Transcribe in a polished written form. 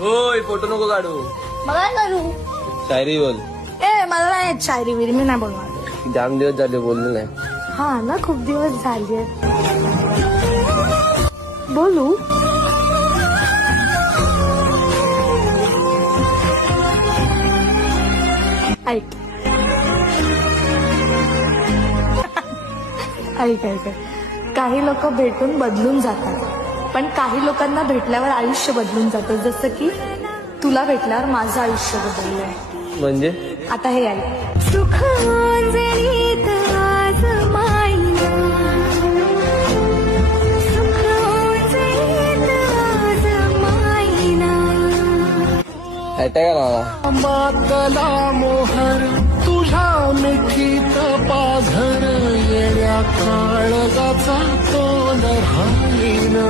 होय फोटो नको काढू. मला काय करू? शायरी बोल. मला नाही येत शायरी बिरी, मी नाही बोलणार. जाम दिवस झाले बोललो नाही. हा ना, खूप दिवस झाले. बोलू? ऐक ऐक ऐक काही लोक भेटून बदलून जातात, पण काही लोकांना भेटल्यावर आयुष्य बदलून जातं. जसं की तुला भेटल्यावर माझं आयुष्य बदललंय. म्हणजे आता हे ऐक. सुख अंजलीत आज माईना, सुख अंजलीत आज माईना. अटॅक आला. मातला मोहर तुझ्या मिठीत पाझर, येण्या काळगाचा तो राहीना.